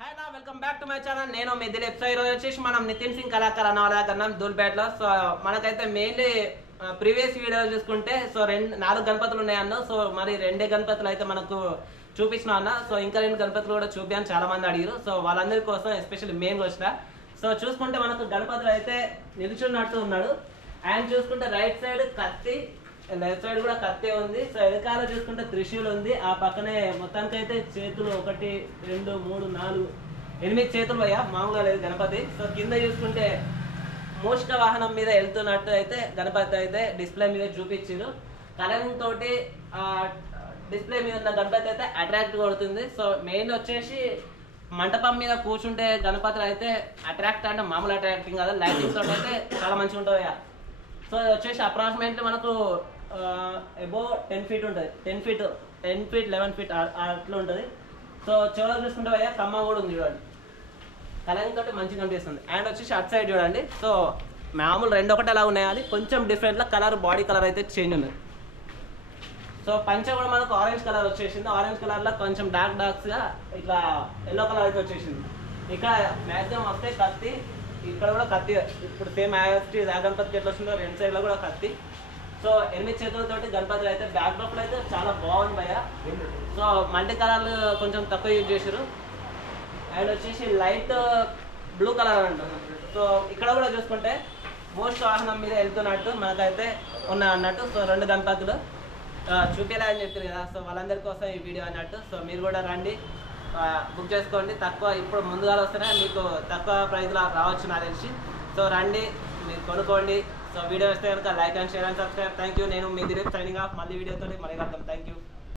Hi నా welcome back to my channel. నేను మీ Dilip. So ఈరోజు వచ్చేసి మనం నితిన్ సింగ్ కళాకారు అన్న వాళ్ళ దగ్గర దూల్పేటలో. సో మనకైతే మెయిన్లీ ప్రీవియస్ వీడియో చూసుకుంటే సో 4 గణపతులు ఉన్నాయన్న. సో మరి 2 గణపతులు అయితే మనకు చూపించిన అన్న. సో ఇంకా 2 గణపతులు కూడా చూపించాను, చాలా మంది అడిగారు. సో వాళ్ళందరి కోసం ఎస్పెషల్లీ మెయిన్ వచ్చిన. సో చూసుకుంటే మనకు గణపతులు అయితే నిలుచున్నట్టు ఉన్నాడు. ఆయన చూసుకుంటే రైట్ సైడ్ కత్తి, లెఫ్ట్ సైడ్ కూడా కత్తి ఉంది. సో వెనకాల చూసుకుంటే త్రిశూల్ ఉంది. ఆ పక్కనే మొత్తానికి అయితే చేతులు 1 2 3 4 8 చేతులు అయ్యా, మామూలుగా లేదు గణపతి. సో కింద చూసుకుంటే మూషిక వాహనం మీద వెళ్తున్నట్టు అయితే గణపతి అయితే డిస్ప్లే మీద చూపించారు. కలరింగ్ తోటి డిస్ప్లే మీద ఉన్న గణపతి అయితే అట్రాక్ట్ కొడుతుంది. సో మెయిన్ వచ్చేసి మంటపం మీద కూర్చుంటే గణపతులు అయితే అట్రాక్ట్ అంటే మామూలు అట్రాక్టింగ్ కదా, లైటింగ్ తోటి అయితే చాలా మంచిగా ఉంటుంది. సో వచ్చేసి అప్రాక్సిమేట్లీ మనకు అబో 10 feet ఉంటుంది. 10 feet 11 feet అట్లా ఉంటుంది. సో చివరికి చూసుకుంటే అయ్యా కమ్మ కూడా ఉంది చూడండి, కలరింగ్ తోటి మంచిగా కనిపిస్తుంది. అండ్ వచ్చేసి అట్ సైడ్ చూడండి. సో మామూలు 2 ఒకటి అలా ఉన్నాయి, అది కొంచెం డిఫరెంట్గా కలర్, బాడీ కలర్ అయితే చేంజ్ ఉంది. సో పంచ కూడా మనకు ఆరెంజ్ కలర్ వచ్చేసింది. ఆరెంజ్ కలర్లో కొంచెం డార్క్స్గా ఇట్లా ఎల్లో కలర్ అయితే వచ్చేసింది. ఇక్కడ మ్యాక్సిమం వస్తే కత్తి, ఇక్కడ కూడా కత్తి. ఇప్పుడు సేమ్ గణపతికి ఎట్లా వస్తుందో 2 సైడ్లో కూడా కత్తి. సో 8 చేతులతోటి గణపతులు అయితే బ్యాక్ డ్రాప్లో అయితే చాలా బాగుంది భయ్య. సో మల్టీ కలర్లు కొంచెం తక్కువ యూజ్ చేశారు. అండ్ వచ్చేసి లైట్ బ్లూ కలర్ అంటున్నారు. సో ఇక్కడ కూడా చూసుకుంటే మోస్ట్ వాహనం మీద వెళ్తున్నట్టు మనకైతే ఉన్నాయి అన్నట్టు. సో 2 గణపతులు చూపించాలి అని చెప్పారు కదా. సో వాళ్ళందరి కోసం ఈ వీడియో అన్నట్టు. సో మీరు కూడా రండి, బుక్ చేసుకోండి. తక్కువ ఇప్పుడు ముందుగా వస్తేనే మీకు తక్కువ ప్రైస్లో రావచ్చు నాకు తెలిసి. సో రండి, మీరు కొనుక్కోండి. సో వీడియో వస్తే కనుక like and share and subscribe. Thank you. నేను మీ దిలీప్ సైనింగ్ ఆఫ్. మళ్ళీ వీడియోతో మళ్ళీ కలుద్దాం. Thank you.